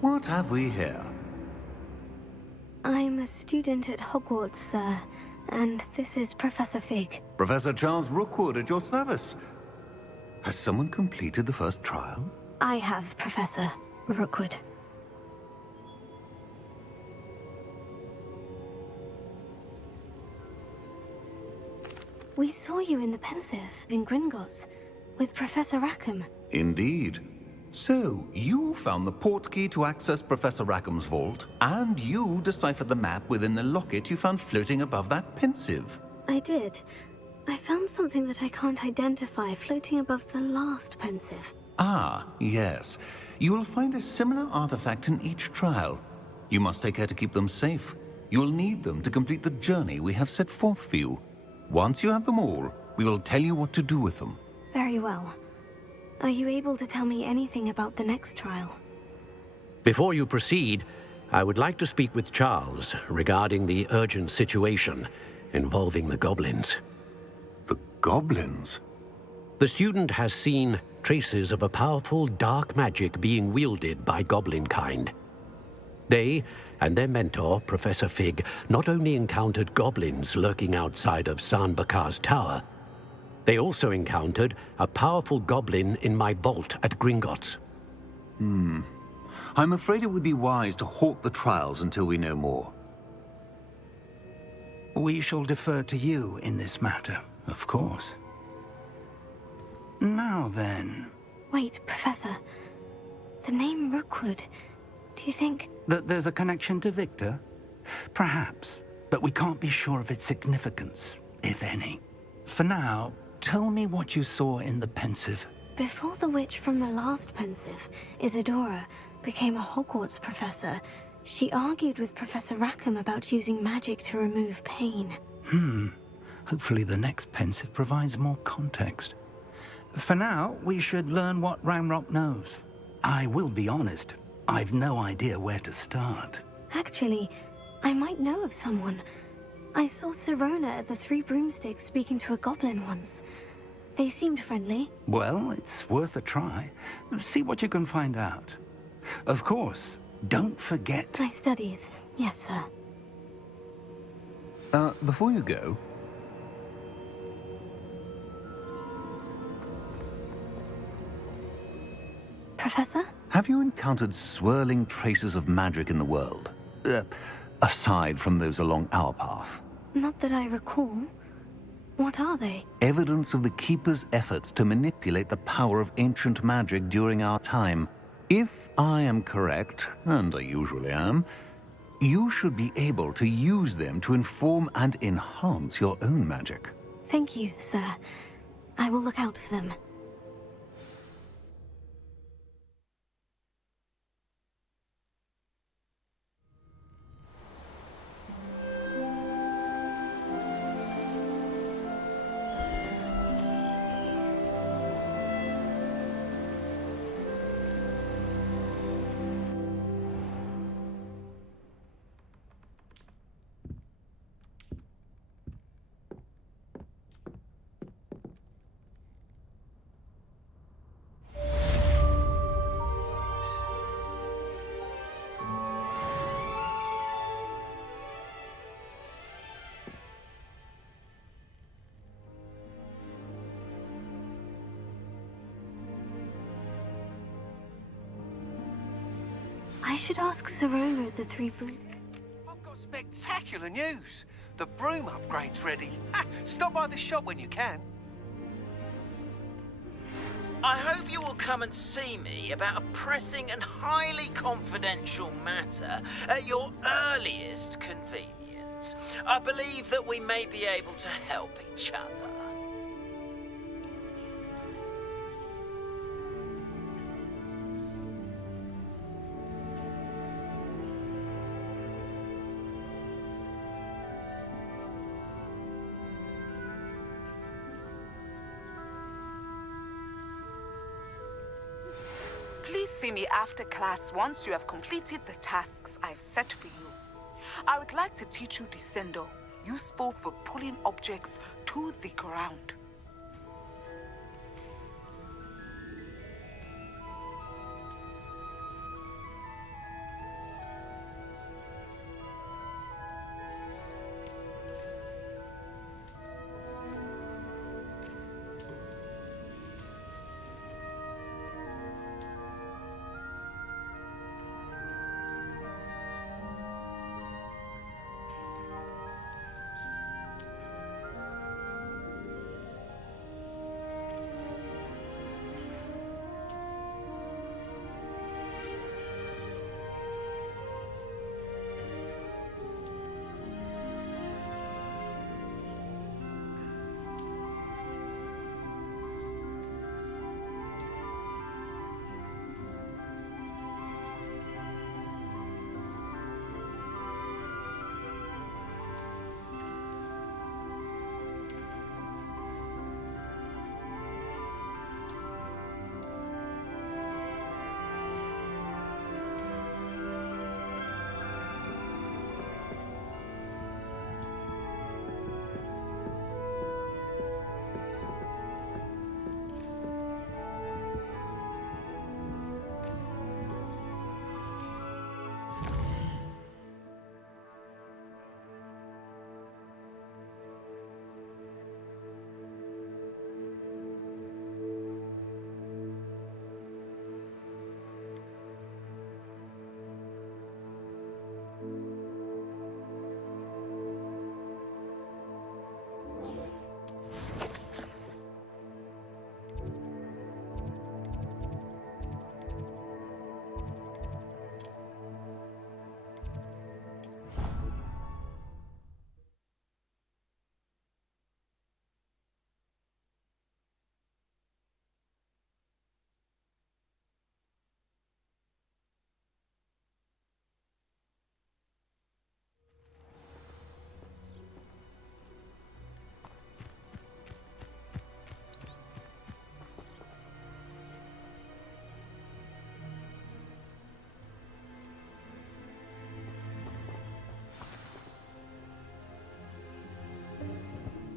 What have we here? I'm a student at Hogwarts, sir, and this is Professor Fig. Professor Charles Rookwood at your service. Has someone completed the first trial? I have, Professor Rookwood. We saw you in the Pensive in Gringotts with Professor Rackham. Indeed. So, you found the portkey to access Professor Rackham's vault, and you deciphered the map within the locket you found floating above that Pensive. I did. I found something that I can't identify floating above the last Pensive. Ah, yes. You will find a similar artifact in each trial. You must take care to keep them safe. You will need them to complete the journey we have set forth for you. Once you have them all, we will tell you what to do with them. Very well. Are you able to tell me anything about the next trial? Before you proceed, I would like to speak with Charles regarding the urgent situation involving the goblins. The goblins? The student has seen traces of a powerful dark magic being wielded by goblin kind. They and their mentor, Professor Fig, not only encountered goblins lurking outside of San Bakar's tower, they also encountered a powerful goblin in my vault at Gringotts. I'm afraid it would be wise to halt the trials until we know more. We shall defer to you in this matter, of course. Now then... Wait, Professor. The name Rookwood. Do you think... That there's a connection to Victor? Perhaps, but we can't be sure of its significance, if any. For now, tell me what you saw in the Pensive. Before the witch from the last Pensive, Isadora, became a Hogwarts professor, she argued with Professor Rackham about using magic to remove pain. Hopefully the next Pensive provides more context. For now, we should learn what Ramrock knows. I will be honest, I've no idea where to start. Actually, I might know of someone. I saw Sirona at the Three Broomsticks speaking to a goblin once. They seemed friendly. Well, it's worth a try. See what you can find out. Of course, don't forget... My studies, yes, sir. Before you go... Professor? Have you encountered swirling traces of magic in the world? Aside from those along our path. Not that I recall. What are they? Evidence of the Keeper's efforts to manipulate the power of ancient magic during our time. If I am correct, and I usually am, you should be able to use them to inform and enhance your own magic. Thank you, sir. I will look out for them. I should ask Sirona at the Three Broom... I've got spectacular news. The Broom upgrade's ready. Ha! Stop by the shop when you can. I hope you will come and see me about a pressing and highly confidential matter at your earliest convenience. I believe that we may be able to help each other. Please see me after class once you have completed the tasks I've set for you. I would like to teach you Descendo, useful for pulling objects to the ground.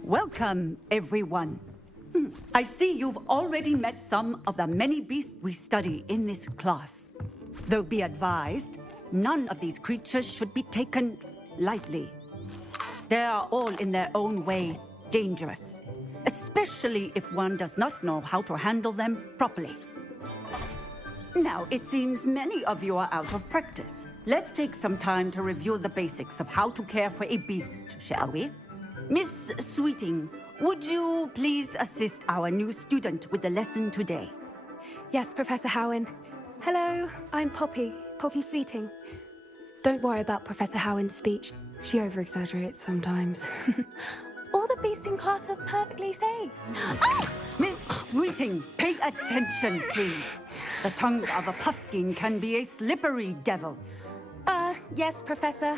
Welcome, everyone. I see you've already met some of the many beasts we study in this class. Though be advised, none of these creatures should be taken lightly. They are all in their own way dangerous, especially if one does not know how to handle them properly. Now, it seems many of you are out of practice. Let's take some time to review the basics of how to care for a beast, shall we? Miss Sweeting, would you please assist our new student with the lesson today? Yes, Professor Howen. Hello, I'm Poppy Sweeting. Don't worry about Professor Howen's speech. She over-exaggerates sometimes. All the beasts in class are perfectly safe. Ah! Miss Sweeting, pay attention, please. The tongue of a puffskein can be a slippery devil. Yes, Professor.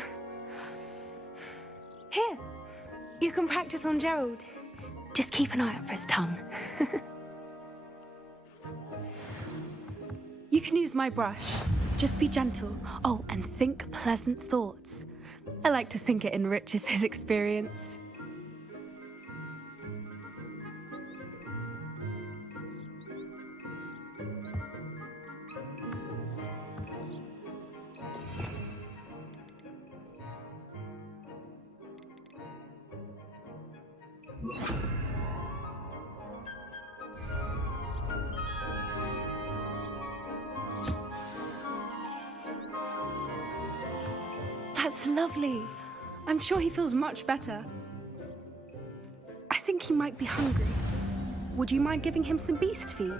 Here, you can practice on Gerald. Just keep an eye out for his tongue. You can use my brush. Just be gentle. Oh, and think pleasant thoughts. I like to think it enriches his experience. That's lovely. I'm sure he feels much better. I think he might be hungry. Would you mind giving him some beast feed?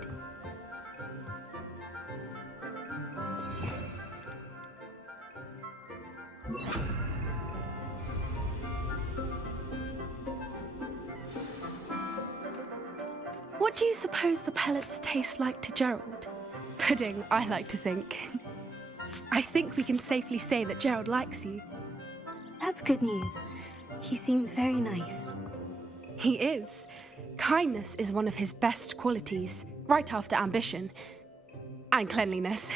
What do you suppose the pellets taste like to Gerald? Pudding, I like to think. I think we can safely say that Gerald likes you. That's good news. He seems very nice. He is. Kindness is one of his best qualities, right after ambition. And cleanliness.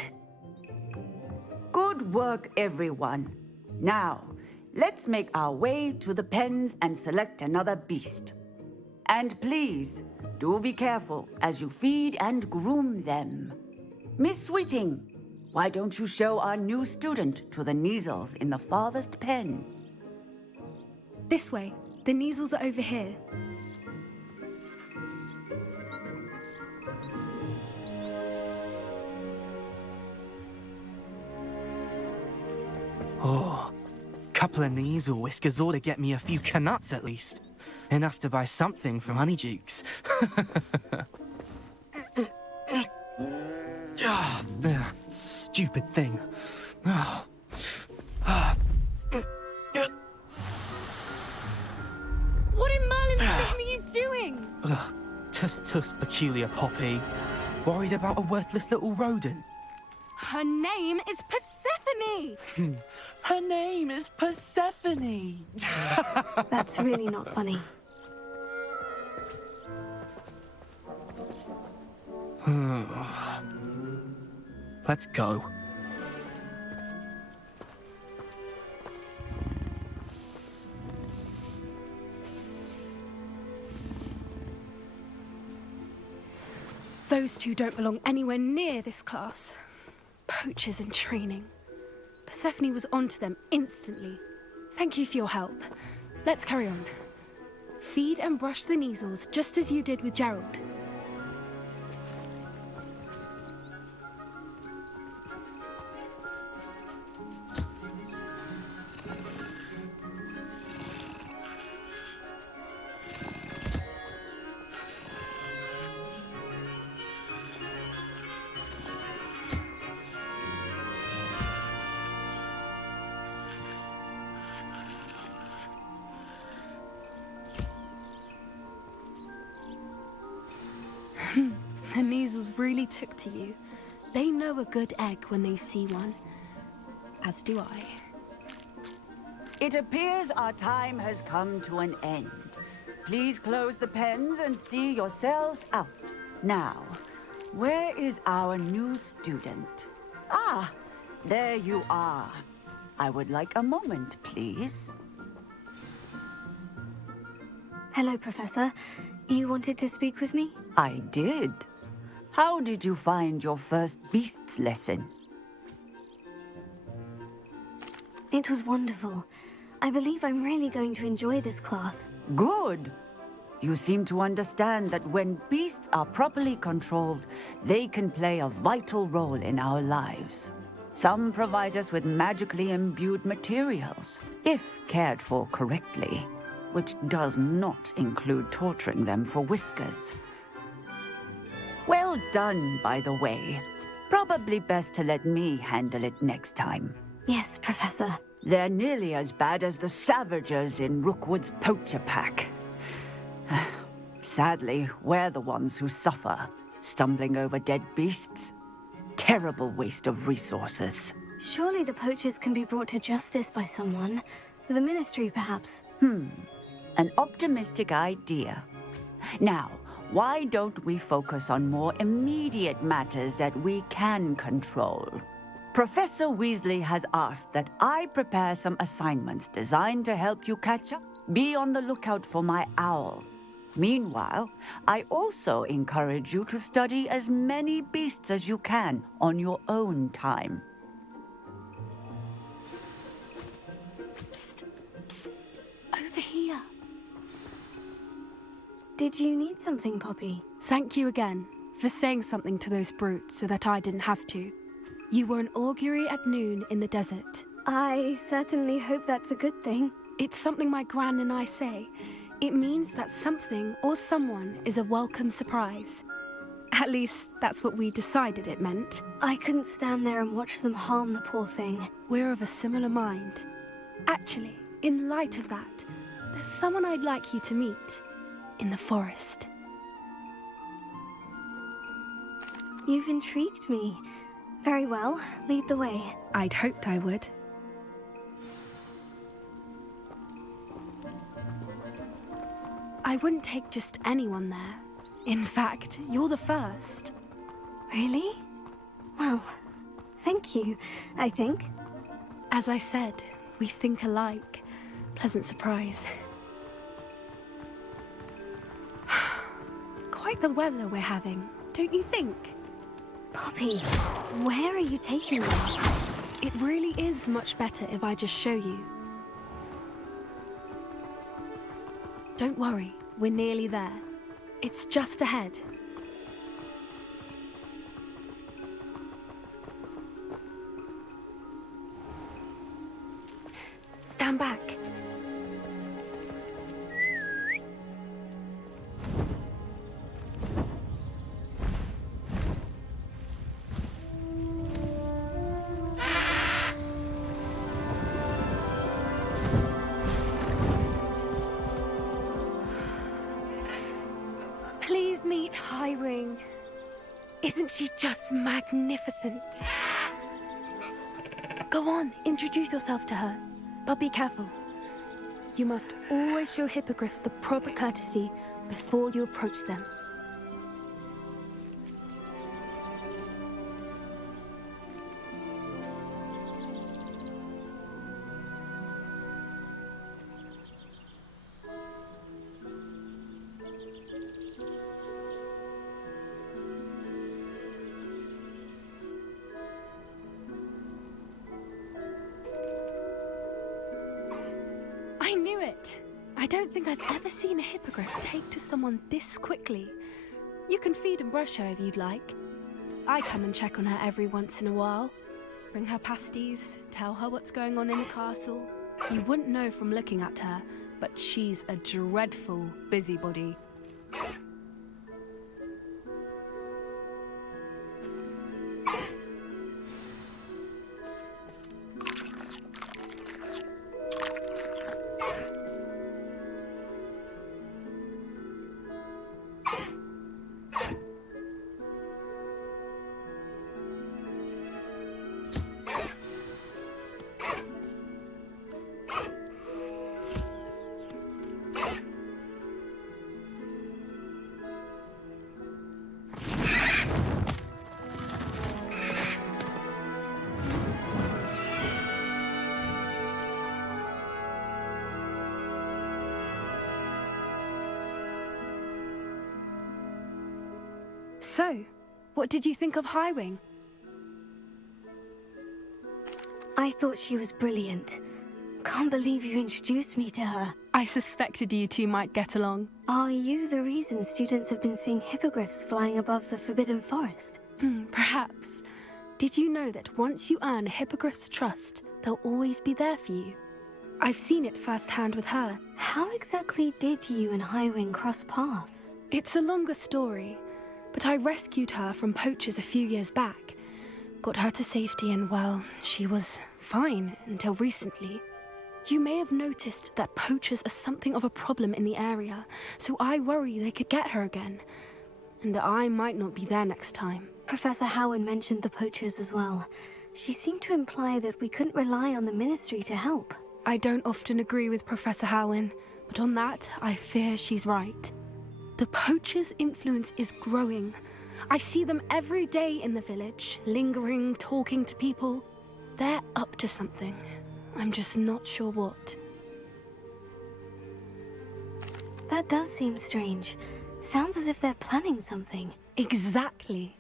Good work, everyone. Now, let's make our way to the pens and select another beast. And please, do be careful as you feed and groom them. Miss Sweeting, why don't you show our new student to the Neasels in the farthest pen? This way. The Neasels are over here. Oh, couple of Neasel whiskers ought to get me a few canuts at least. Enough to buy something from Honeydukes. Stupid thing. What in Merlin's name are you doing? Tuss, peculiar Poppy. Worried about a worthless little rodent. Her name is Persephone! Her name is Persephone! That's really not funny. Let's go. Those two don't belong anywhere near this class. Poachers in training. Persephone was onto them instantly. Thank you for your help. Let's carry on. Feed and brush the Neasels just as you did with Gerald. The Neasels really took to you. They know a good egg when they see one. As do I. It appears our time has come to an end. Please close the pens and see yourselves out. Now, where is our new student? Ah, there you are. I would like a moment, please. Hello, Professor. You wanted to speak with me? I did. How did you find your first beasts lesson? It was wonderful. I believe I'm really going to enjoy this class. Good. You seem to understand that when beasts are properly controlled, they can play a vital role in our lives. Some provide us with magically imbued materials, if cared for correctly, which does not include torturing them for whiskers. Well done, by the way. Probably best to let me handle it next time. Yes, Professor. They're nearly as bad as the Savagers in Rookwood's poacher pack. Sadly, we're the ones who suffer, stumbling over dead beasts. Terrible waste of resources. Surely the poachers can be brought to justice by someone. The Ministry, perhaps. An optimistic idea. Now, why don't we focus on more immediate matters that we can control? Professor Weasley has asked that I prepare some assignments designed to help you catch up. Be on the lookout for my owl. Meanwhile, I also encourage you to study as many beasts as you can on your own time. Psst, psst, over here. Did you need something, Poppy? Thank you again for saying something to those brutes so that I didn't have to. You were an augury at noon in the desert. I certainly hope that's a good thing. It's something my gran and I say. It means that something or someone is a welcome surprise. At least, that's what we decided it meant. I couldn't stand there and watch them harm the poor thing. We're of a similar mind. Actually, in light of that, there's someone I'd like you to meet. In the forest. You've intrigued me. Very well, lead the way. I'd hoped I would. I wouldn't take just anyone there. In fact, you're the first. Really? Well, thank you, I think. As I said, we think alike. Pleasant surprise. Quite the weather we're having, don't you think? Poppy, where are you taking me? It really is much better if I just show you. Don't worry, we're nearly there. It's just ahead. Stand back. Please meet Highwing. Isn't she just magnificent? Go on, introduce yourself to her. But be careful. You must always show hippogriffs the proper courtesy before you approach them. I knew it! I don't think I've ever seen a hippogriff take to someone this quickly. You can feed and brush her if you'd like. I come and check on her every once in a while. Bring her pasties, tell her what's going on in the castle. You wouldn't know from looking at her, but she's a dreadful busybody. So, what did you think of Highwing? I thought she was brilliant. Can't believe you introduced me to her. I suspected you two might get along. Are you the reason students have been seeing hippogriffs flying above the Forbidden Forest? Perhaps. Did you know that once you earn a hippogriff's trust, they'll always be there for you? I've seen it firsthand with her. How exactly did you and Highwing cross paths? It's a longer story, but I rescued her from poachers a few years back. Got her to safety and, well, she was fine until recently. You may have noticed that poachers are something of a problem in the area, so I worry they could get her again. And I might not be there next time. Professor Howard mentioned the poachers as well. She seemed to imply that we couldn't rely on the Ministry to help. I don't often agree with Professor Howin, but on that, I fear she's right. The poachers' influence is growing. I see them every day in the village, lingering, talking to people. They're up to something. I'm just not sure what. That does seem strange. Sounds as if they're planning something. Exactly.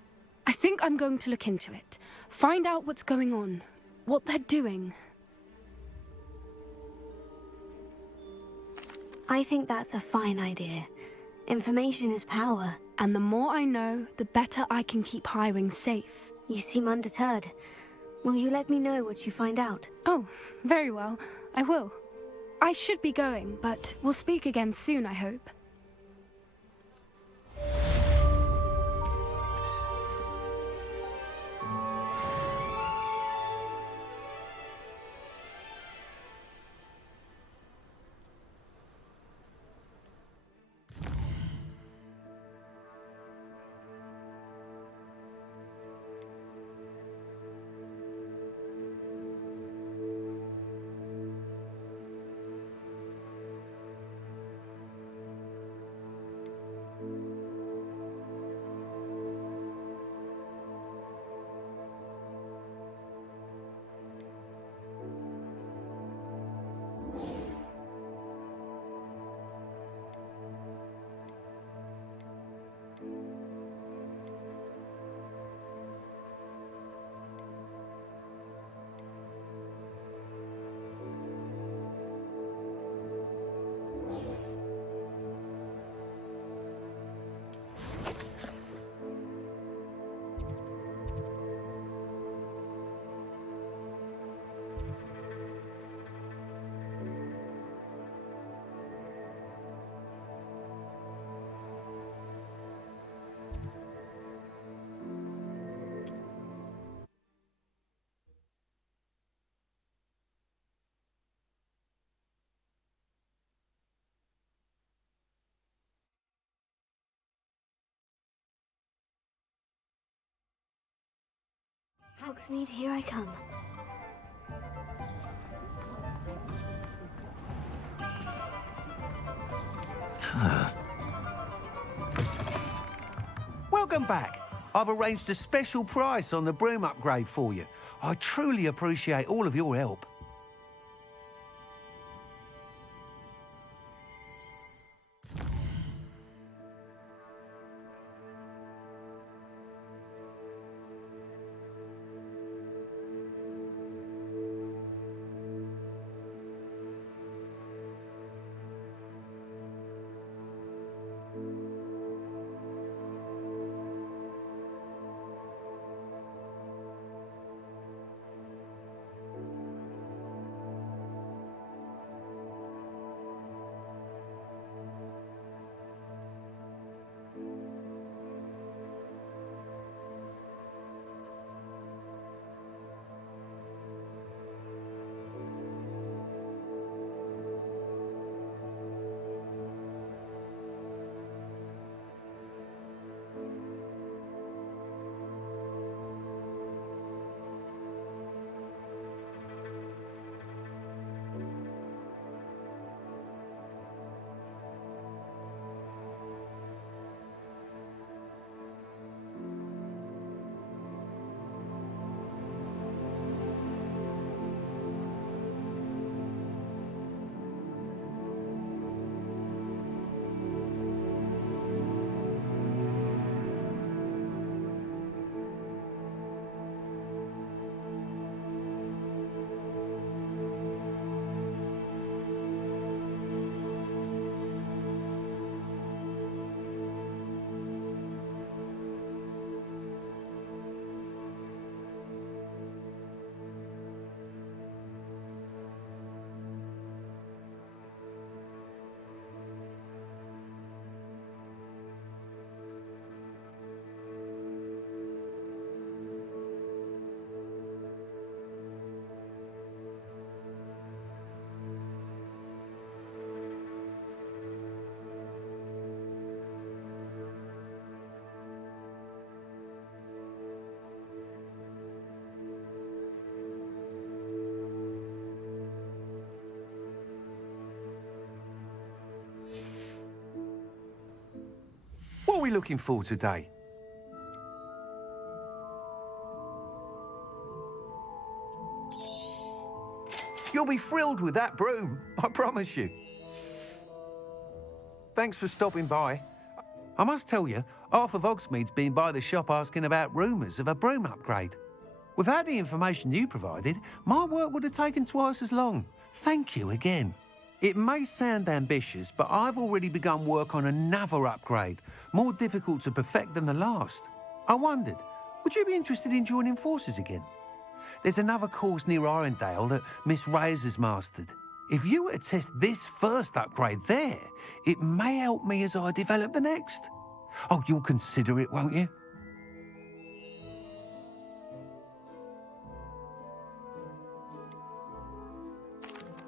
I think I'm going to look into it. Find out what's going on, what they're doing. I think that's a fine idea. Information is power. And the more I know, the better I can keep Highwing safe. You seem undeterred. Will you let me know what you find out? Oh, very well. I will. I should be going, but we'll speak again soon, I hope. Hogsmeade, here I come. Welcome back. I've arranged a special price on the Broom upgrade for you. I truly appreciate all of your help. What are we looking for today? You'll be thrilled with that broom, I promise you. Thanks for stopping by. I must tell you, half of Hogsmeade's been by the shop asking about rumours of a broom upgrade. Without the information you provided, my work would have taken twice as long. Thank you again. It may sound ambitious, but I've already begun work on another upgrade, more difficult to perfect than the last. I wondered, would you be interested in joining forces again? There's another course near Irondale that Miss Reyes has mastered. If you were to test this first upgrade there, it may help me as I develop the next. Oh, you'll consider it, won't you?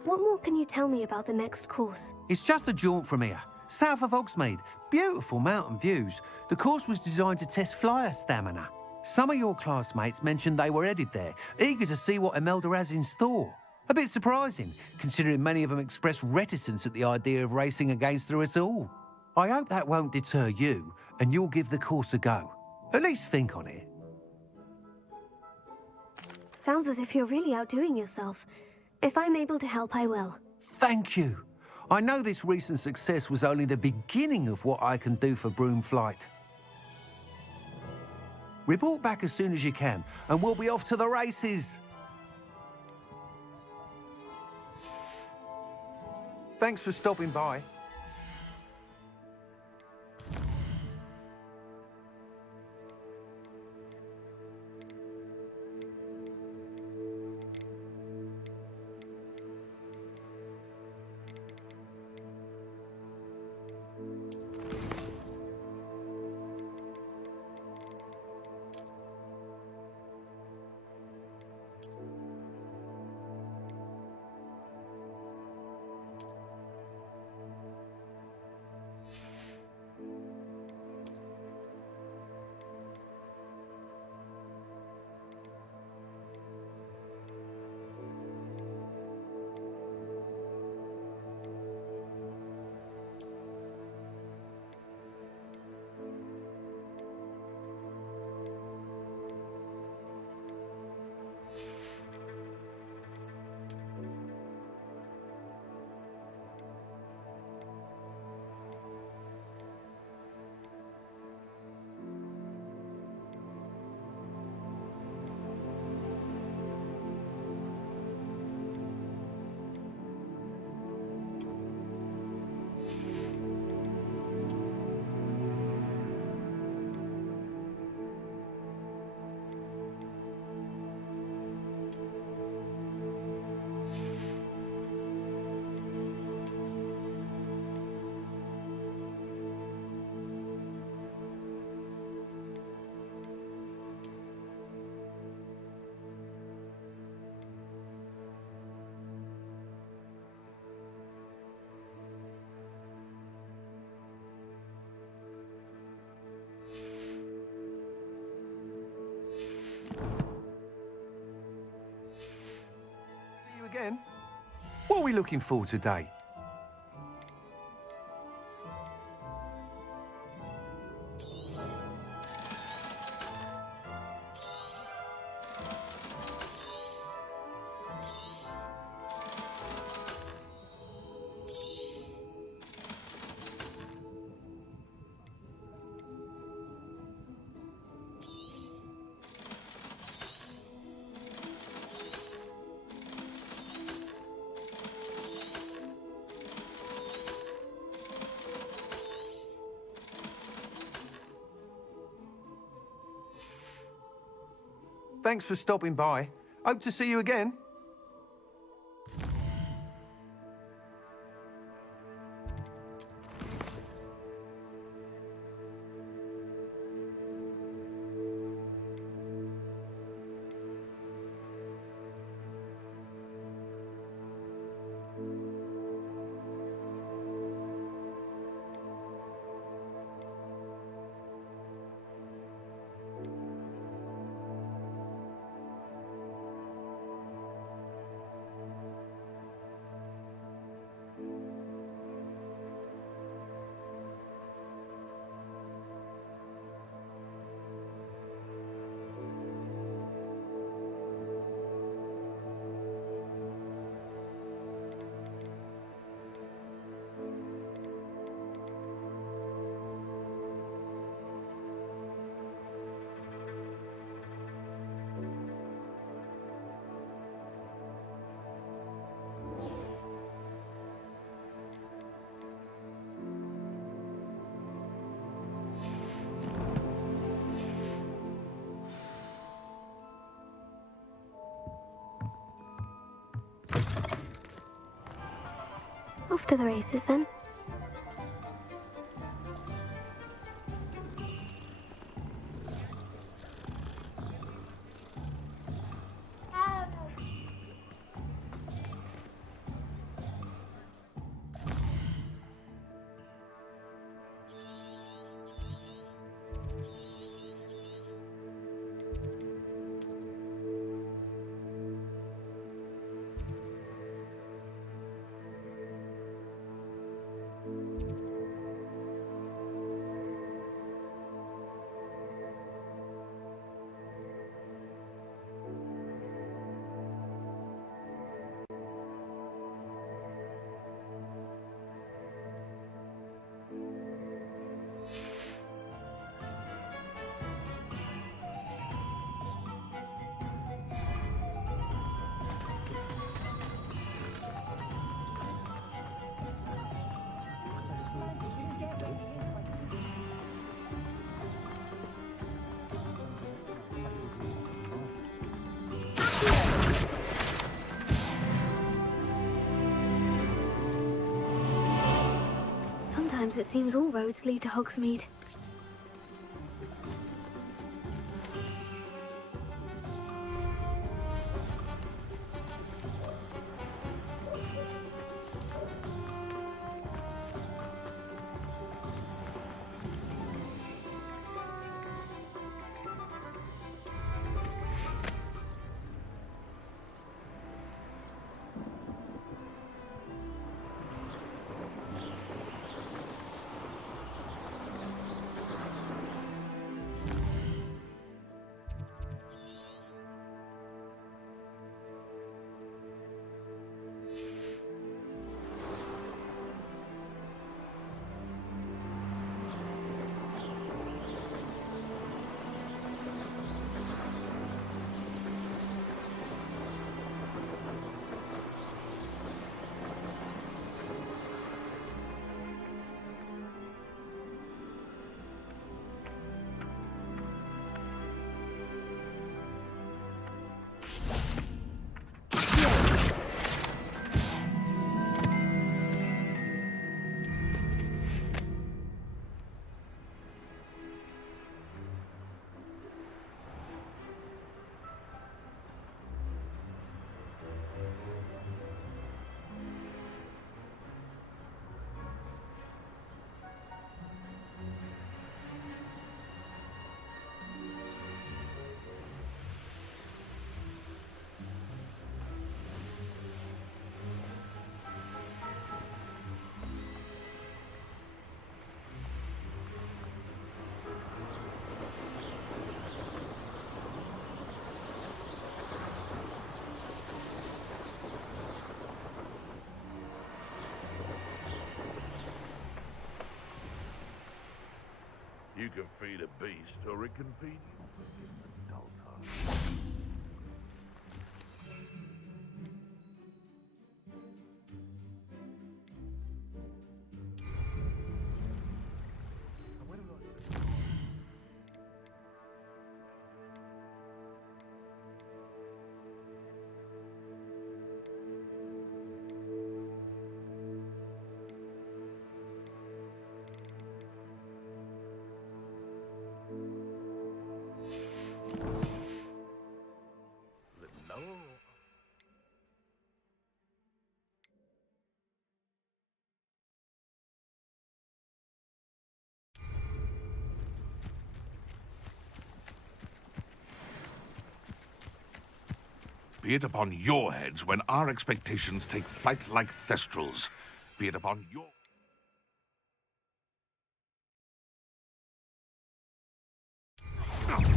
What more can you tell me about the next course? It's just a jaunt from here, south of Hogsmeade. Beautiful mountain views. The course was designed to test flyer stamina. Some of your classmates mentioned they were headed there, eager to see what Imelda has in store. A bit surprising, considering many of them expressed reticence at the idea of racing against her at all. I hope that won't deter you, and you'll give the course a go. At least think on it. Sounds as if you're really outdoing yourself. If I'm able to help, I will. Thank you. I know this recent success was only the beginning of what I can do for Broom Flight. Report back as soon as you can, and we'll be off to the races. Thanks for stopping by. again. What are we looking for today? Thanks for stopping by. Hope to see you again. Off to the races then. Sometimes it seems all roads lead to Hogsmeade. You can feed a beast, or it can feed you. Dull task. Be it upon your heads when our expectations take flight like thestrals. Be it upon your...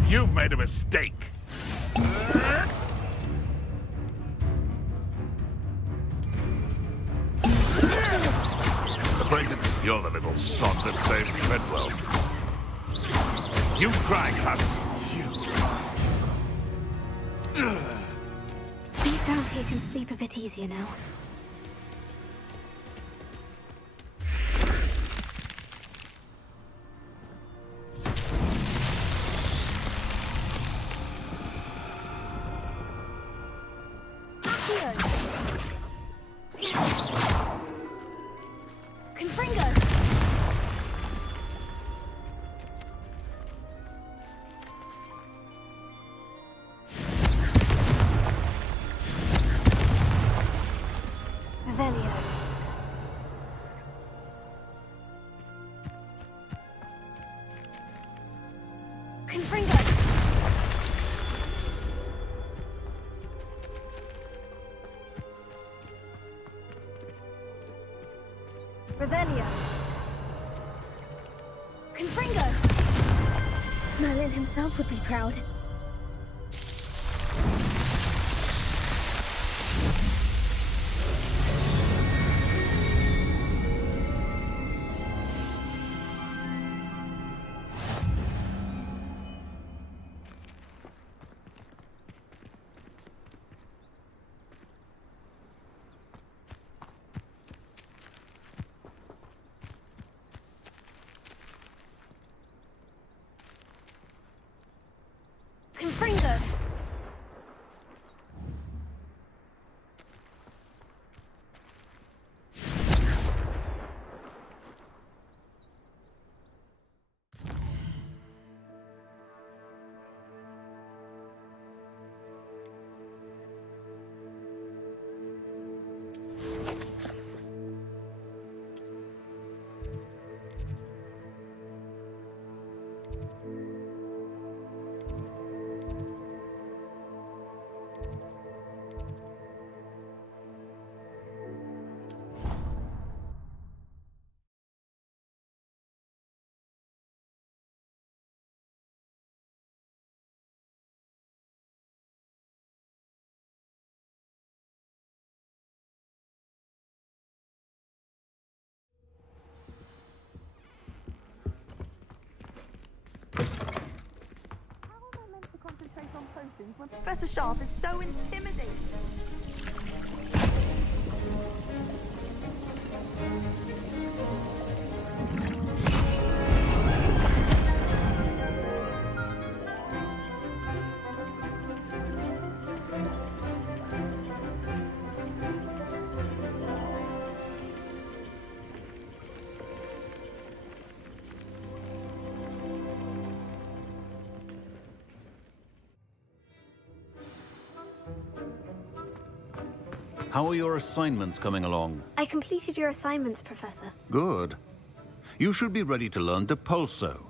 You've made a mistake. Afraid you're the little sod that saved Treadwell. You try, cut. These around here can sleep a bit easier now. Merlin himself would be proud. When Professor Sharp is so intimidating. How are your assignments coming along? I completed your assignments, Professor. Good. You should be ready to learn Depulso.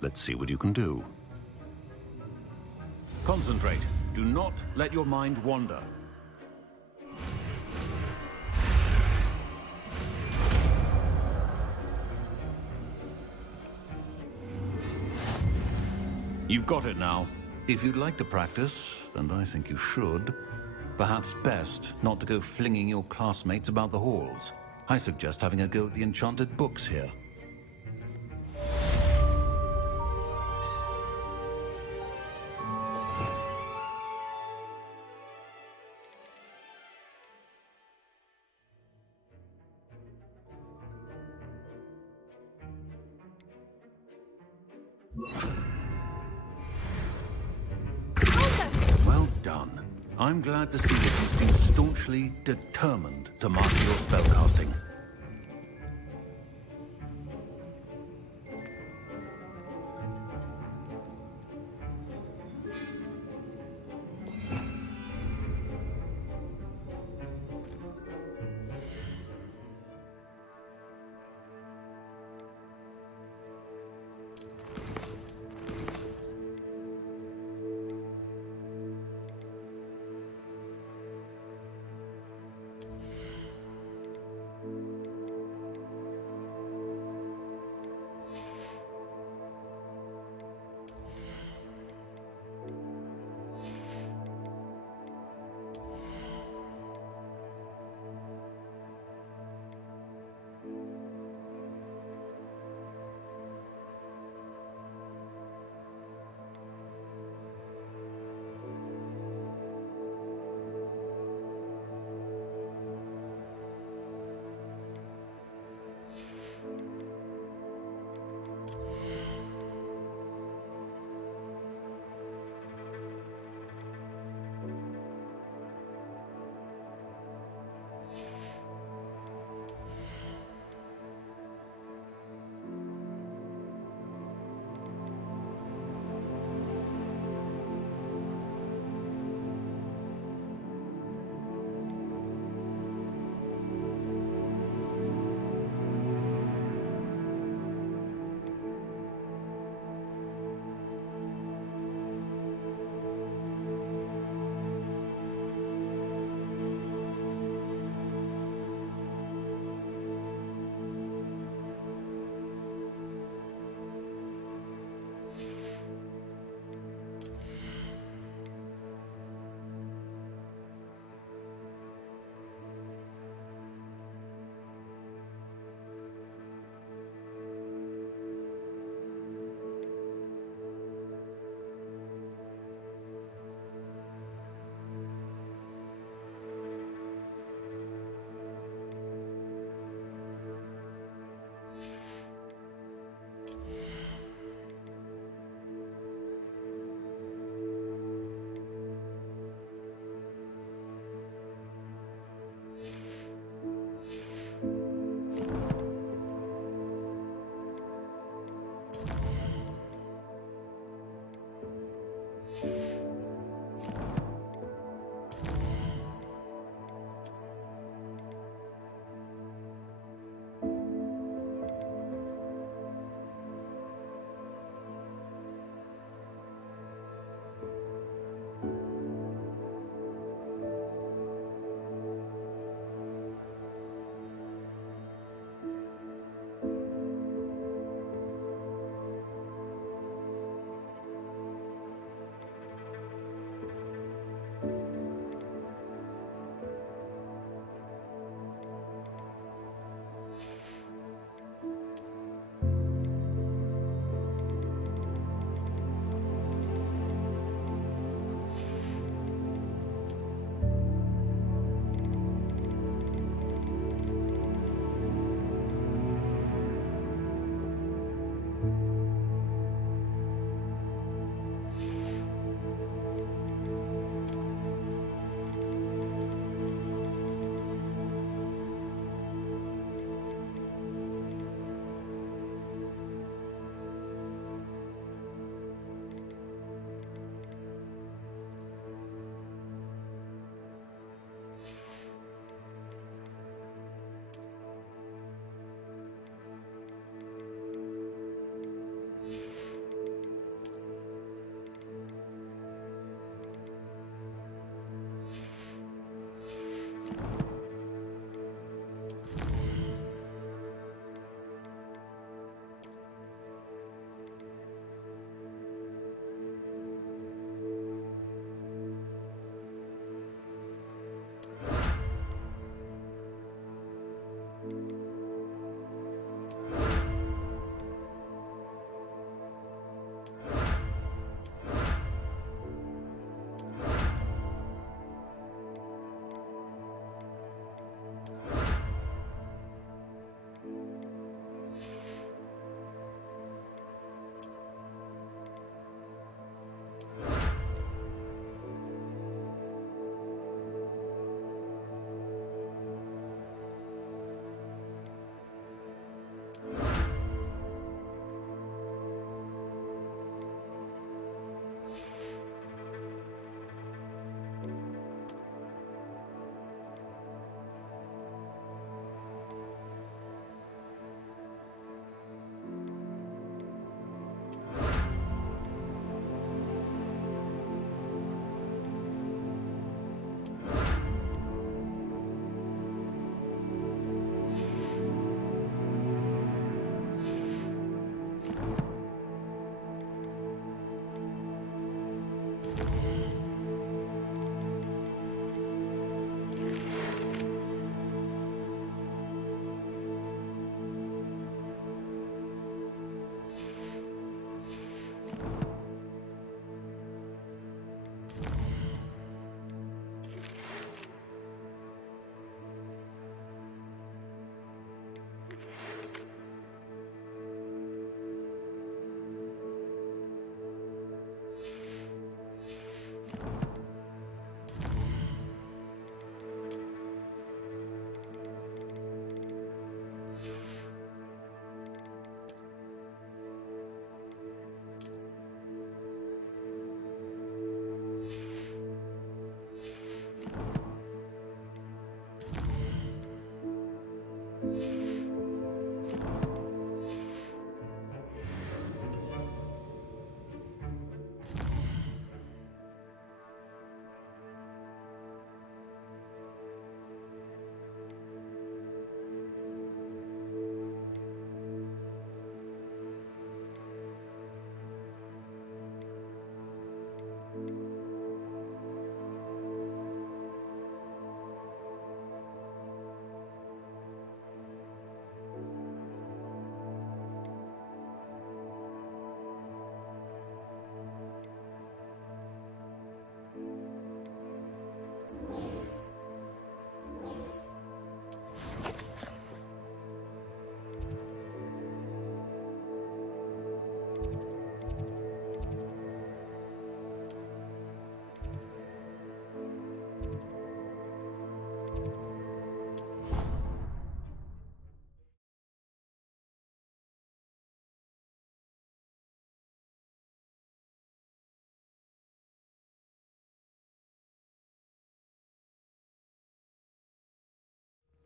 Let's see what you can do. Concentrate. Do not let your mind wander. You've got it now. If you'd like to practice, and I think you should, perhaps best not to go flinging your classmates about the halls. I suggest having a go at the enchanted books here. I'm glad to see that you seem staunchly determined to master your spellcasting.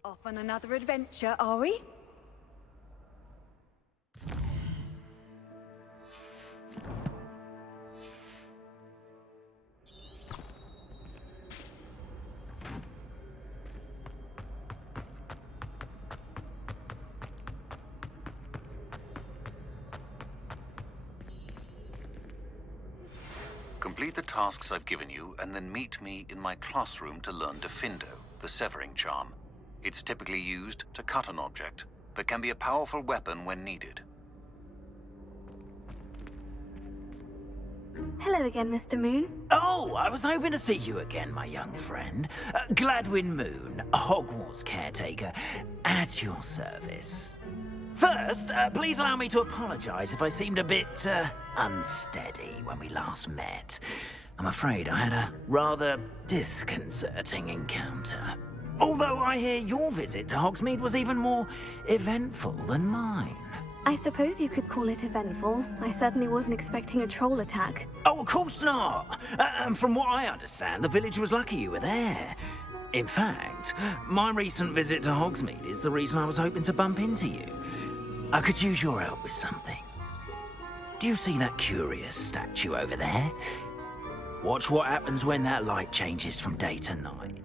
Off on another adventure, are we? Complete the tasks I've given you, and then meet me in my classroom to learn Defindo, the severing charm. It's typically used to cut an object, but can be a powerful weapon when needed. Hello again, Mr. Moon. Oh, I was hoping to see you again, my young friend. Gladwin Moon, Hogwarts caretaker, at your service. First, please allow me to apologize if I seemed a bit, unsteady when we last met. I'm afraid I had a rather disconcerting encounter. Although I hear your visit to Hogsmeade was even more eventful than mine. I suppose you could call it eventful. I certainly wasn't expecting a troll attack. Oh, of course not. And from what I understand, the village was lucky you were there. In fact, my recent visit to Hogsmeade is the reason I was hoping to bump into you. I could use your help with something. Do you see that curious statue over there? Watch what happens when that light changes from day to night.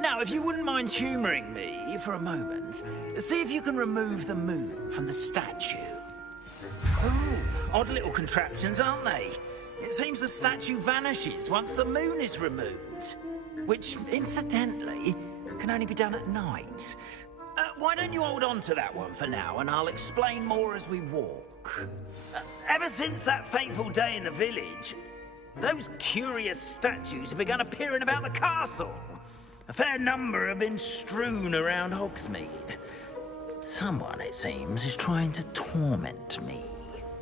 Now, if you wouldn't mind humouring me for a moment, see if you can remove the moon from the statue. Oh, odd little contraptions, aren't they? It seems the statue vanishes once the moon is removed, which, incidentally, can only be done at night. Why don't you hold on to that one for now, and I'll explain more as we walk. Ever since that fateful day in the village, those curious statues have begun appearing about the castle. A fair number have been strewn around Hogsmeade. Someone, it seems, is trying to torment me.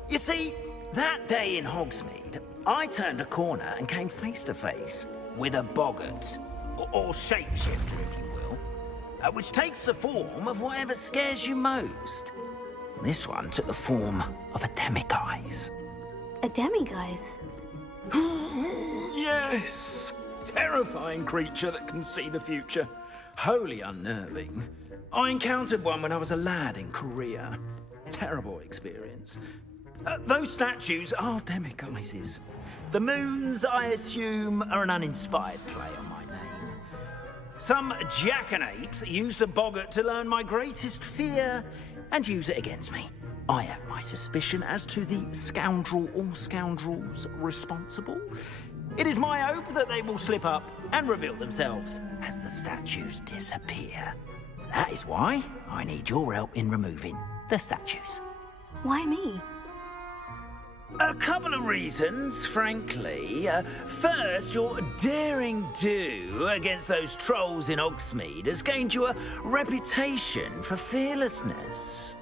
You see, that day in Hogsmeade, I turned a corner and came face to face with a boggart, or shapeshifter, if you will, which takes the form of whatever scares you most. This one took the form of a demiguise. A demiguise? Yes! Terrifying creature that can see the future. Wholly unnerving. I encountered one when I was a lad in Korea. Terrible experience. Those statues are demiguises. The moons, I assume, are an uninspired play on my name. Some jackanapes used a boggart to learn my greatest fear and use it against me. I have my suspicion as to the scoundrel or scoundrels responsible. It is my hope that they will slip up and reveal themselves as the statues disappear. That is why I need your help in removing the statues. Why me? A couple of reasons, frankly. First, your daring do against those trolls in Hogsmeade has gained you a reputation for fearlessness.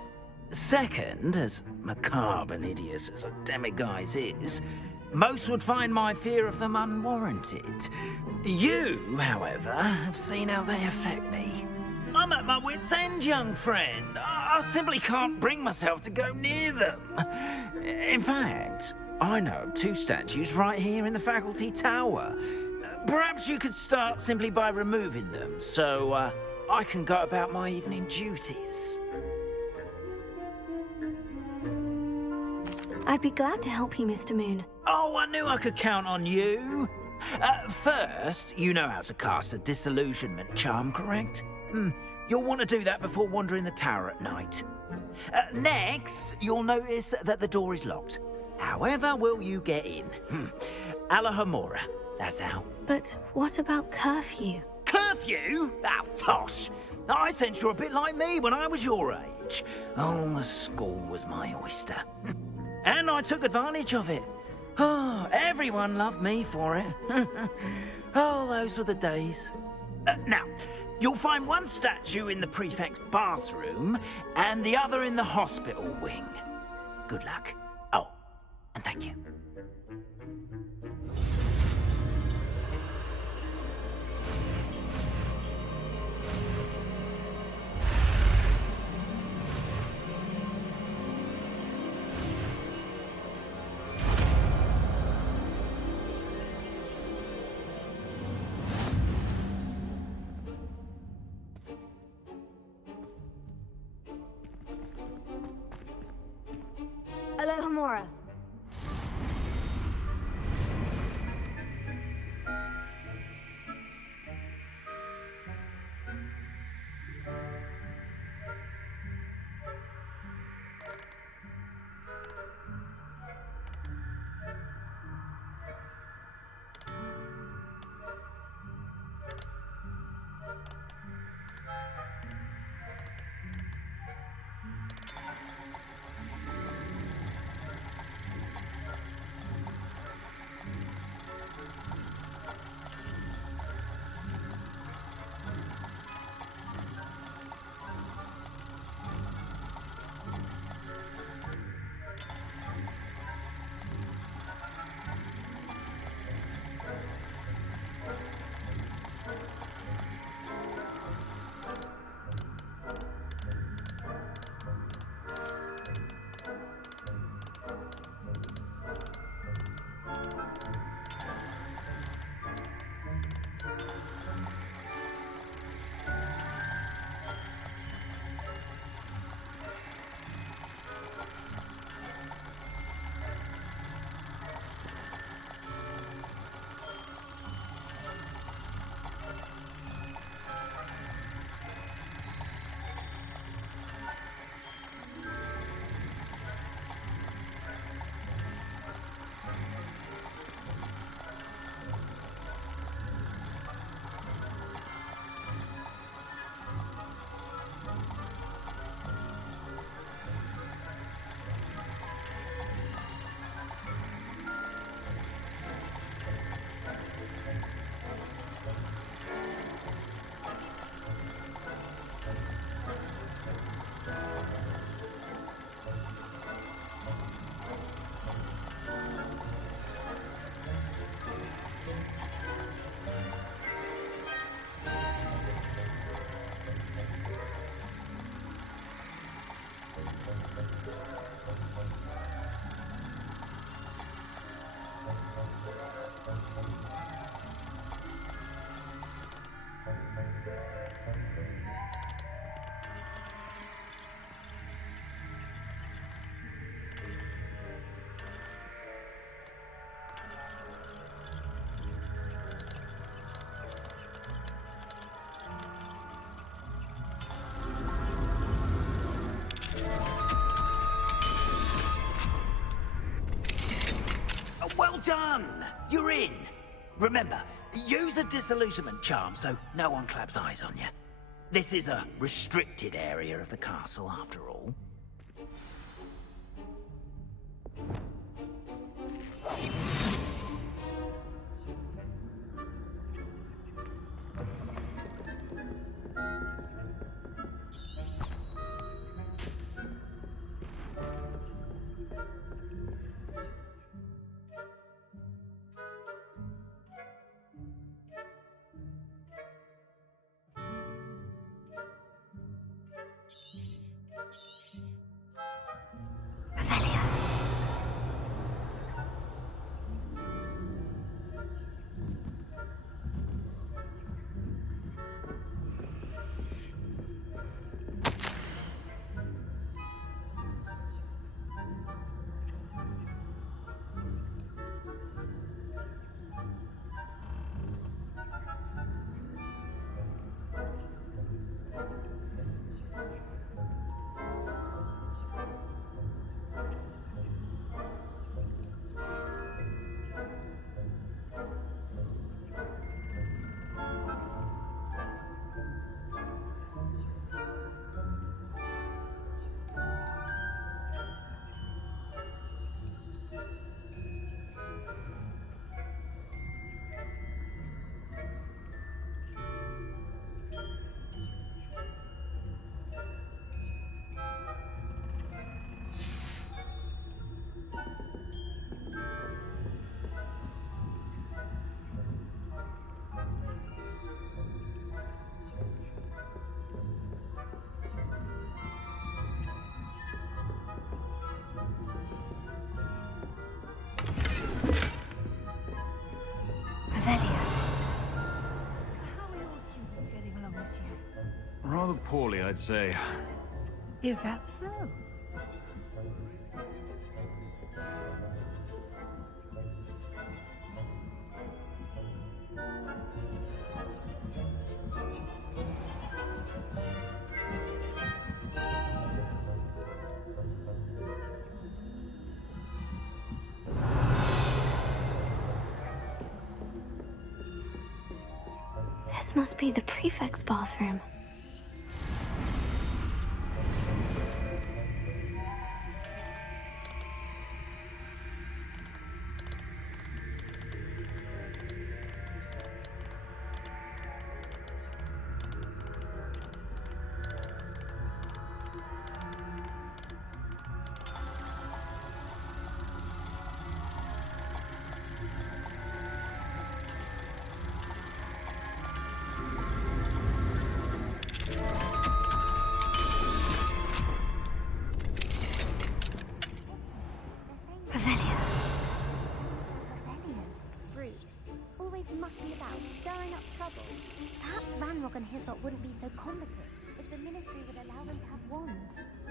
Second, as macabre and hideous as a demiguise is, most would find my fear of them unwarranted. You, however, have seen how they affect me. I'm at my wit's end, young friend. I simply can't bring myself to go near them. In fact, I know of two statues right here in the faculty tower. Perhaps you could start simply by removing them, so I can go about my evening duties. I'd be glad to help you, Mr. Moon. Oh, I knew I could count on you. First, you know how to cast a disillusionment charm, correct? You'll want to do that before wandering the tower at night. Next, you'll notice that the door is locked. However will you get in? Alahomora, that's how. But what about curfew? Curfew? Oh, tosh. I sense you're a bit like me when I was your age. Oh, the school was my oyster. And I took advantage of it. Oh, everyone loved me for it. Oh, those were the days. Now, you'll find one statue in the prefect's bathroom and the other in the hospital wing. Good luck. Oh, and thank you. done! You're in! Remember, use a disillusionment charm so no one claps eyes on you. This is a restricted area of the castle, after all. Rather poorly, I'd say. Is that so? This must be the prefect's bathroom.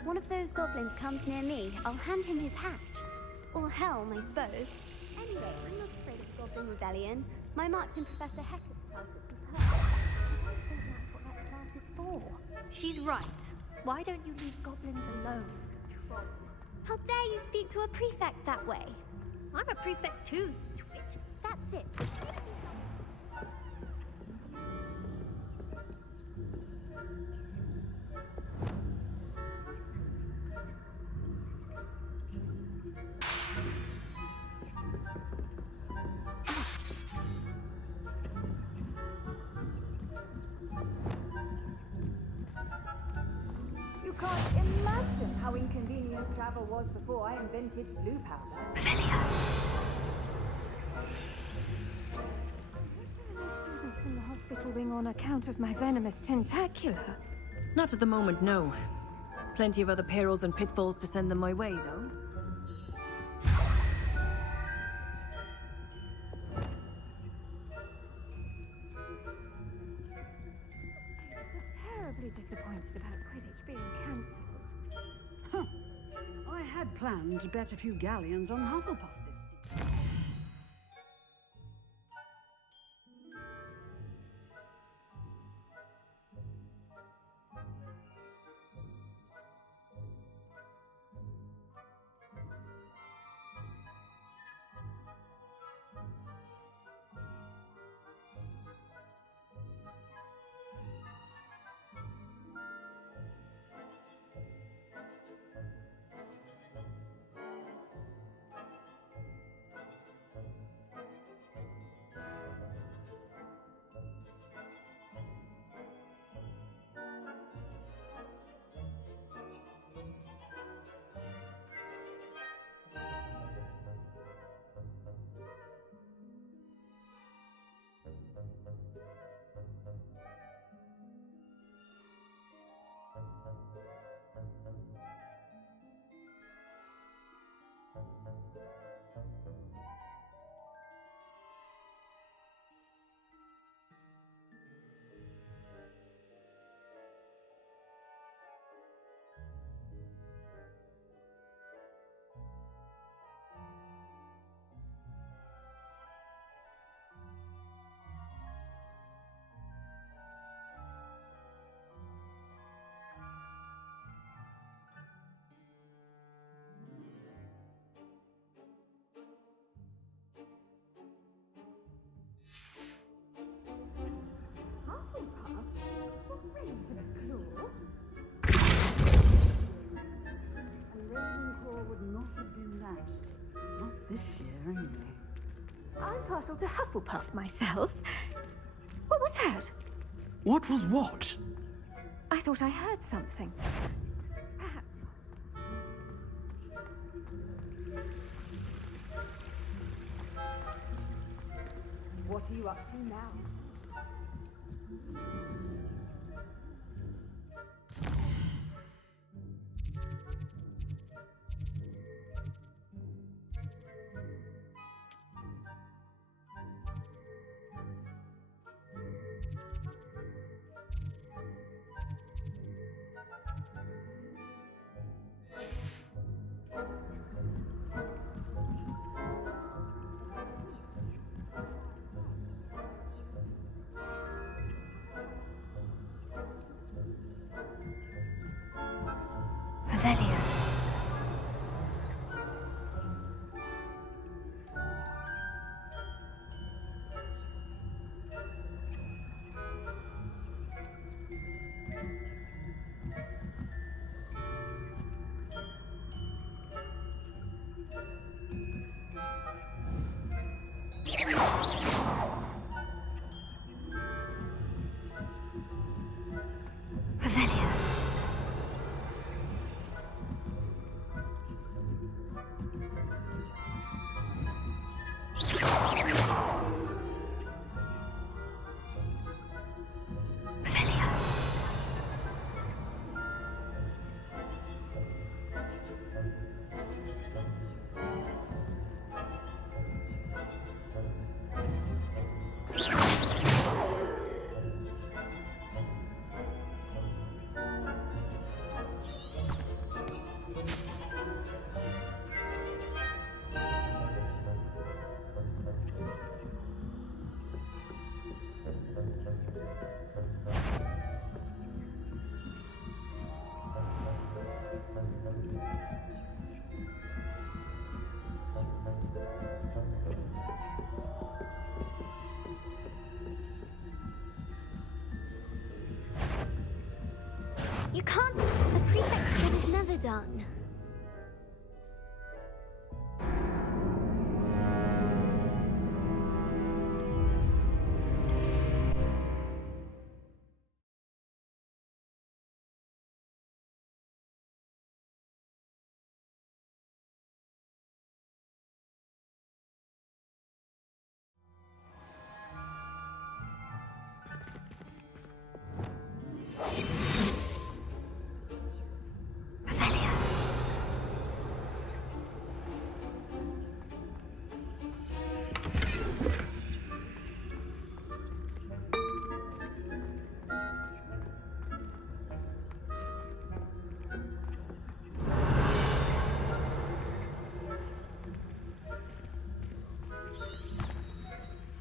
One of those goblins comes near me, I'll hand him his hatch. Or helm, I suppose. Anyway, I'm not afraid of the Goblin Rebellion. My marks in Professor Hector's class are superb. I don't think that's what that class is for. She's right. Why don't you leave goblins alone, troll? How dare you speak to a prefect that way? I'm a prefect too, you twit. That's it. You can't imagine how inconvenient travel was before I invented blue powder. Students from the hospital wing on account of my venomous tentacular. Not at the moment, no. Plenty of other perils and pitfalls to send them my way, though. Terribly disappointed about Quidditch being cancelled. Huh. I had planned to bet a few galleons on Hufflepuff this season. bottle to Hufflepuff myself. What was that? What was what? I thought I heard something. Perhaps. What are you up to now? Revelio. Revelio. You can't. The prefect said it's never done.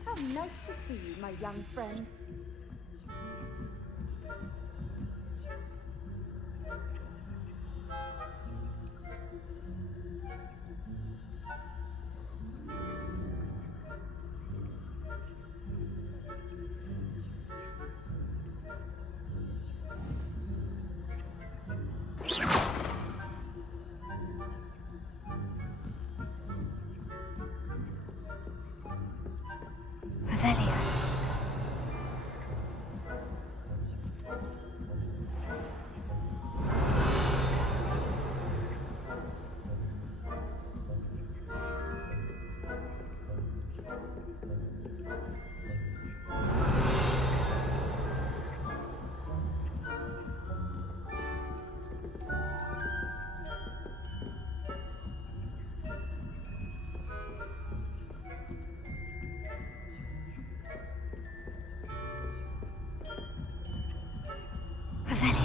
How nice to see you, my young friend. Revelio. Revelio.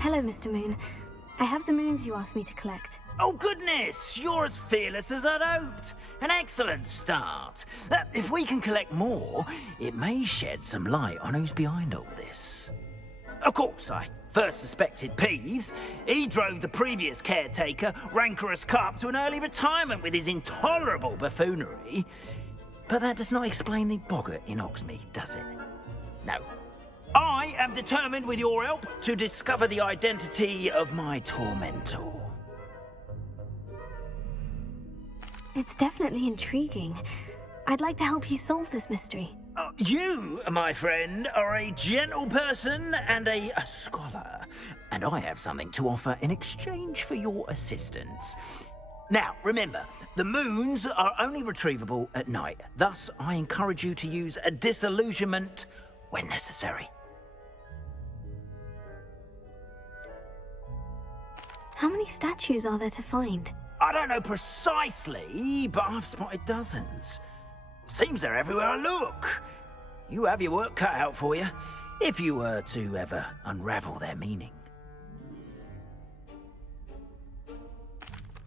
Hello, Mr. Moon. I have the moons you asked me to collect. Oh, goodness! You're as fearless as I'd hoped. An excellent start. If we can collect more, it may shed some light on who's behind all this. Of course, I first suspected Peeves. He drove the previous caretaker, Rancorous Carp, to an early retirement with his intolerable buffoonery. But that does not explain the boggart in Hogsmeade, does it? No. I am determined, with your help, to discover the identity of my tormentor. It's definitely intriguing. I'd like to help you solve this mystery. You, my friend, are a gentle person and a scholar, and I have something to offer in exchange for your assistance. Now, remember, the moons are only retrievable at night. Thus, I encourage you to use a disillusionment when necessary. How many statues are there to find? I don't know precisely, but I've spotted dozens. Seems they're everywhere I look. You have your work cut out for you, if you were to ever unravel their meaning.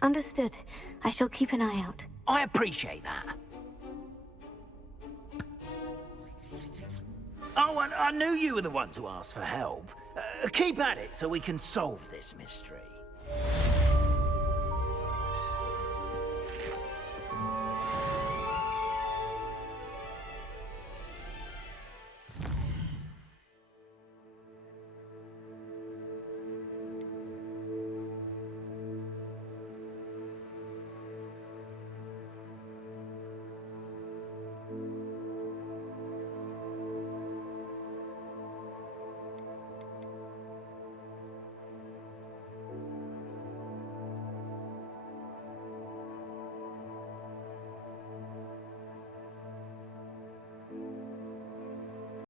Understood. I shall keep an eye out. I appreciate that. Oh, and I knew you were the one to ask for help. Keep at it so we can solve this mystery.